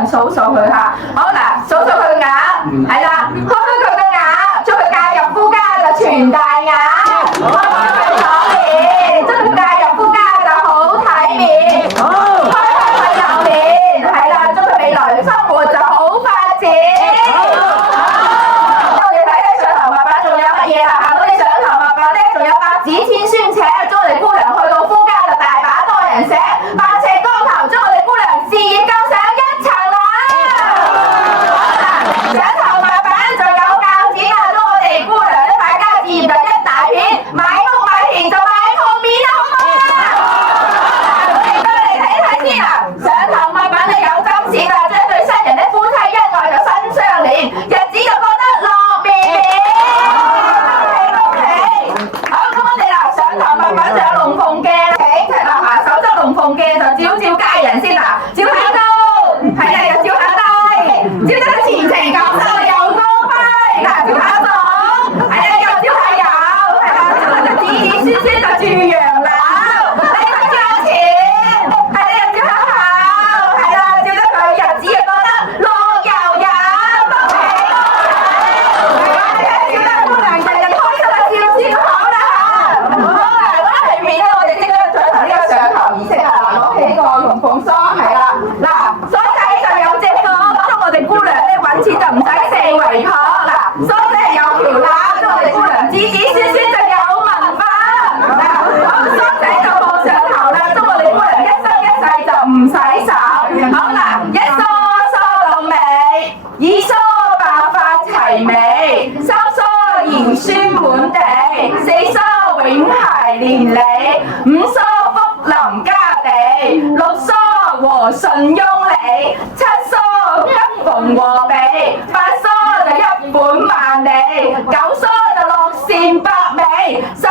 人數數佢下。好嗱，數數佢牙，係啦，開開佢嘅牙，祝佢嫁入夫家就全大牙。開開佢左面，祝佢嫁入夫家就好體面。開開佢右面，係啦，祝佢未來生活就好發展。我哋睇睇上頭白板仲有乜嘢啦？行到你上頭白板咧，仲有百子千孫請，祝我哋姑娘去到夫家就大把多人請。百尺竿頭，祝我哋姑娘事業更上一層樓。上頭白板仲有鉸剪啊，祝我哋姑娘咧敗家置業就一大片，買屋買田就買鋪面啦，好唔好啊？我哋過嚟睇睇先啊！上頭白板咧有金錢啊，即係對新人咧夫妻恩愛就新相連，日子就過得樂綿綿。恭喜恭喜！好，咁我哋嗱上頭白板仲有龍鳳鏡，請嗱下手執龍鳳鏡就照照佳人先嗱，照下高，係啊，又照下低，照得佢前程錦繡又光輝，嗱照下左，係啊，又照下右，係啊，照得佢子子孫孫就住洋樓，你又照下前，係啊，又照下後，係啦，照得佢日子又過得樂悠悠，恭喜恭喜！照得姑娘日日開心啊，笑笑口啦嚇！好啦，拉起面咧，我哋即刻進行呢個上頭儀式啊！攞起個龍鳳梳，係啦，嗱，梳仔就有隻歌，祝我哋姑娘咧揾錢就唔使四圍撲，嗱，梳仔係有條攬，祝我哋姑娘子子孫孫就有文化，嗱，好，梳仔就放上頭啦，祝我哋姑娘一生一世就唔洗手，好嗱，一梳梳到尾，二梳白髮齊眉，三梳兒孫滿地，四梳永諧連理，五梳福臨家地，六梳和順雍里，七梳吉逢和美，八梳就一本萬利，九梳就樂善百美，十